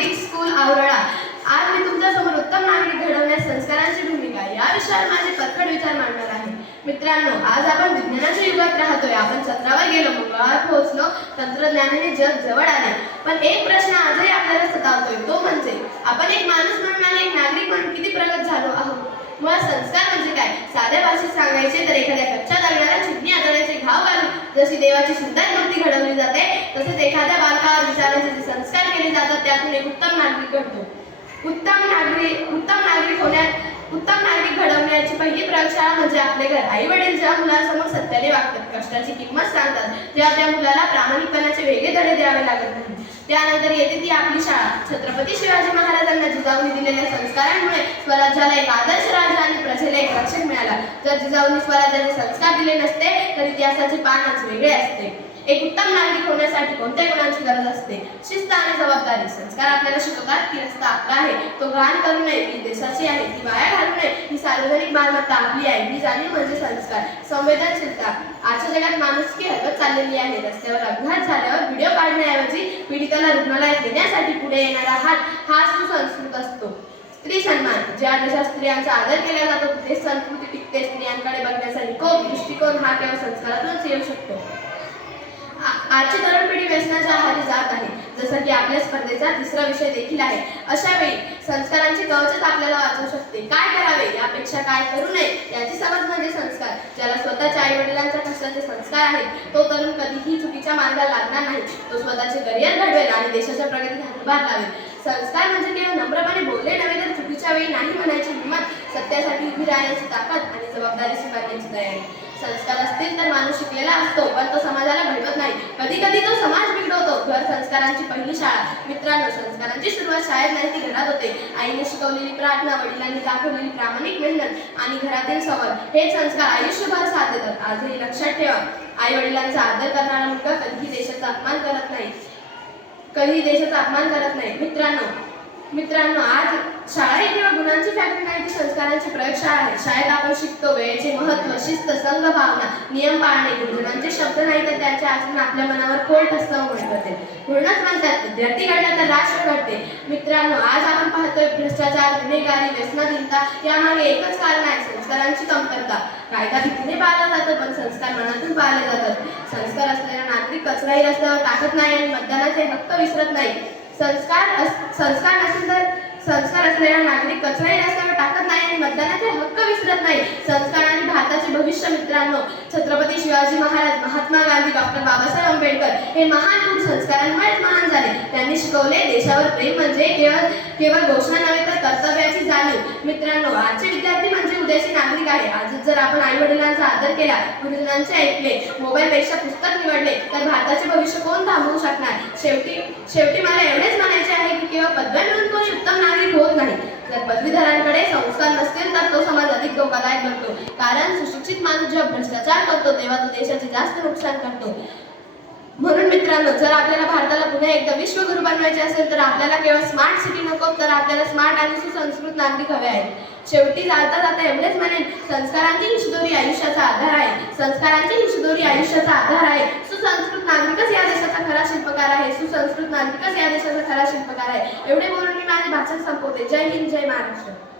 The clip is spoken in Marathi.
Public school आवरळा. आज मी तुमच्या समोर उत्तम नागरिक घडवण्यास संस्कारांची भूमिका या विषयावर माझे परखड विचार मांडणार आहे. मित्रांनो, आज आपण विज्ञानाच्या युगात राहतोय. आपण चंद्रावर गेलो, मंगळावर पोहोचलो, तंत्रज्ञानाने जग जवळ आले. पण एक प्रश्न आजही आपल्याला सतावतोय, तो म्हणजे आपण एक माणूस म्हणून आणि एक नागरिक म्हणून किती प्रगत झालो आहोत. मुळात संस्कार म्हणजे काय? साध्या भाषेत सांगायचे तर एखाद्या कच्च्या दगडाला चिमणी आतड्याचे घाव घालून जशी देवाची सुंदर मूर्ती घडवली जाते, तसेच एखाद्या बालकावर विचारांचे जे संस्कार केले जातात त्यातून एक उत्तम नागरिक घडतो. उत्तम नागरिक घडवण्याची पहिली प्रयोगशाळा म्हणजे आपले घर. आई वडील ज्या मुलांसमोर सत्याने वागतात, कष्टाची किंमत सांगतात, त्या त्या मुलाला प्रामाणिकपणाचे वेगळे धडे द्यावे लागत नाही. त्यानंतर येते ती आपली शाळा. छत्रपती शिवाजी महाराजांना जिजाऊंनी दिलेल्या संस्कारांमुळे स्वराज्याला एक आदर्श राजा आणि प्रजेला एक रक्षक मिळाला. जर जिजाऊंनी स्वराज्याचे संस्कार दिले नसते तर इतिहासाचे पानच वेगळे असते. एक उत्तम नागरिक होण्यासाठी कोणत्या गुणांची गरज असते? शिस्त आणि जबाबदारी. संस्कार आपल्याला शिकवतात की रस्ता आपला आहे, तो घाण करू नये, ही देशाची आहे, ती वाया घालू नये, ही सार्वजनिक मालमत्ता आपली आहे, ही जाणीव म्हणजे संस्कार. संवेदनशीलता. आजच्या जगात माणुसकी हरवत चाललेली आहे. रस्त्यावर अपघात झाल्यावर व्हिडिओ काढण्याऐवजी पीडिताला रुग्णालयात नेण्यासाठी पुढे येणारा हात हा सुसंस्कृत असतो. स्त्री सन्मान. ज्या देशात स्त्रियांचा आदर केला जातो तिथे संस्कृती टिकते. स्त्रियांकडे बघण्याचा निकोप दृष्टिकोन हा केवळ संस्कारातूनच येऊ शकतो. आजची तरुण पिढी व्यसनाच्या आहारी जात आहे, जसं की आपल्या स्पर्धेचा तिसरा विषय देखील आहे. अशा वेळी संस्कारांची कवचच आपल्याला वाचवू शकते. काय करावे यापेक्षा काय करू नये याची समज म्हणजे संस्कार. ज्याला स्वतःच्या आई वडिलांच्या कष्टाचे संस्कार आहेत, तो तरुण कधीही चुकीच्या मार्गाला लागणार नाही. तो स्वतःचे करिअर घडवेल आणि देशाच्या प्रगतीत हातभार लावेल. संस्कार म्हणजे केवळ नम्रपणे बोलले नव्हे तर चुकीच्या वेळी नाही म्हणायची हिंमत, सत्यासाठी उभी राहण्याची ताकद आणि जबाबदारी स्वीकारण्याची तयारी. संस्कार असतील तर माणूस शिकलेला असतो, पण तो समाजाला घडवत नाही. कधी कधी तो समाज बिघडवतो. घर संस्कारांची पहिली शाळा. मित्रांनो, संस्कारांची सुरुवात शाळेत नाही ती घरात होते. आईने शिकवलेली प्रार्थना, वडिलांनी दाखवलेली प्रामाणिक मेहनत आणि घरातील संवाद हे संस्कार आयुष्यभर साथ देतात. आजही लक्षात ठेवा, आई वडिलांचा आदर करणारा मुलगा कधीही देशाचा अपमान करत नाही, मित्रांनो, आज शाळा ही केवळ गुणांची फॅक्टरी नाही, ती संस्कारांची प्रयोगशाळा आहे. शाळेत आपण शिकतो वेळेचे महत्त्व, शिस्त, संघभावना, नियम पाळणे. गुरुजनांचे शब्द नाही तर त्यांचे आचरण आपल्या मनावर खोल ठसवून घडते. म्हणूनच म्हणतात, विद्यार्थी घडला तर राष्ट्र घडते. मित्रांनो, आज आपण पाहतोय भ्रष्टाचार, गुन्हेगारी, व्यसनाधीनता यामागे एकच कारण आहे, संस्कारांची कमतरता. कायदा भीतीने पाळला जातो, पण संस्कार मनातून पाळले जातात. संस्कार असलेला नागरिक कचराही रस्त्यावर टाकत नाही आणि मतदानाचे हक्क विसरत नाही. संस्कार असलेला नागरिक कचराही रस्त्यावर टाकत नाही आणि मतदानाचे हक्क विसरत नाही. संस्कार आणि भारताचे भविष्य. मित्रांनो, छत्रपती शिवाजी महाराज, महात्मा गांधी, डॉक्टर बाबासाहेब आंबेडकर हे महान पुरुष संस्कारांमुळेच महान झाले. त्यांनी शिकवले देशावर प्रेम म्हणजे केवळ घोषणा नव्हे तर कर्तव्याची जाणीव. मित्रांनो, आजचे विद्यार्थी म्हणजे उद्याचे नागरिक आहे. आजच जर आपण आई वडिलांचा आदर केला, गुरुजनांचे ऐकले, मोबाईलपेक्षा पुस्तक निवडले तर भारताचे भविष्य कोण थांबवू शकणार? शेवटी मला एवढेच म्हणायचे आहे की केवळ पदव्या मिळून कोणी उत्तम नागरिक होत नाही. जर पदवीधरांकडे संस्कार नसतील तर तो समाज अधिक धोकादायक बनतो. कारण सुशिक्षित माणूस जेव्हा भ्रष्टाचार करतो तेव्हा तो देशाचे जास्त नुकसान करतो. म्हणून मित्रांनो, जर आपल्याला भारताला पुन्हा एकदा विश्वगुरू बनवायचे असेल तर आपल्याला केवळ स्मार्ट सिटी नको, तर आपल्याला स्मार्ट आणि सुसंस्कृत नागरिक हवे आहेत. शेवटी जाता एवढेच म्हणेन, संस्कारांची निशिदोरी आयुष्याचा आधार आहे. सुसंस्कृत नागरिकच या देशाचा खरा शिल्पकार आहे. एवढे बोलून मी माझे भाषण संपवते. जय हिंद, जय महाराष्ट्र.